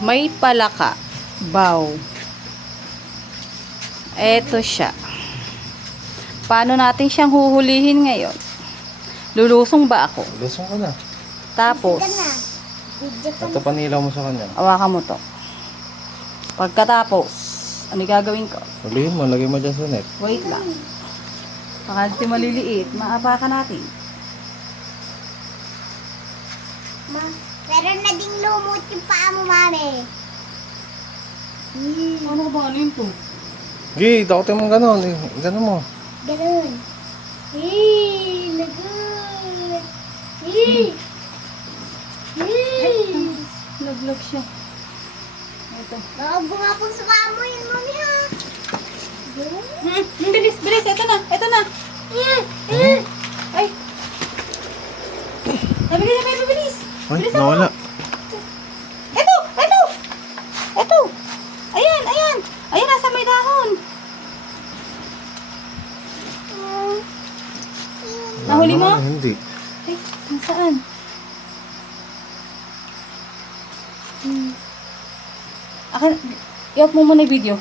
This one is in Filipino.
May palaka. Bow. Eto siya. Paano natin siyang huhulihin ngayon? Lulusong ba ako? Lusong ka na. Tapos, Ito panilaw mo sa kanya. hawakan mo to. Pagkatapos, ano gagawin ko? Hulihin mo, lagay mo dyan sa net. Wait lang. Baka di maliliit. Maapakan natin. Ma, meron na ding lumot yung paa mo, mami. Ano ba? Ano yun po? Gi, dakotin mo gano'n. Gano'n mo. Ganun. Lagot. Laglag siya. Ito. Baka gumapon sa paa mo yun, mami, ha? Ganun. Bilis, bilis. Ito na. Ito na. Ay. Nabigay na kayo, bilis. Ay, nawala. Ito! Ito! Ito! Ayan, ayan! Ayan, nasa may dahon. Nahuli mo? Ano, hindi. Ay, nasaan? Akin, i-off mo muna yung video.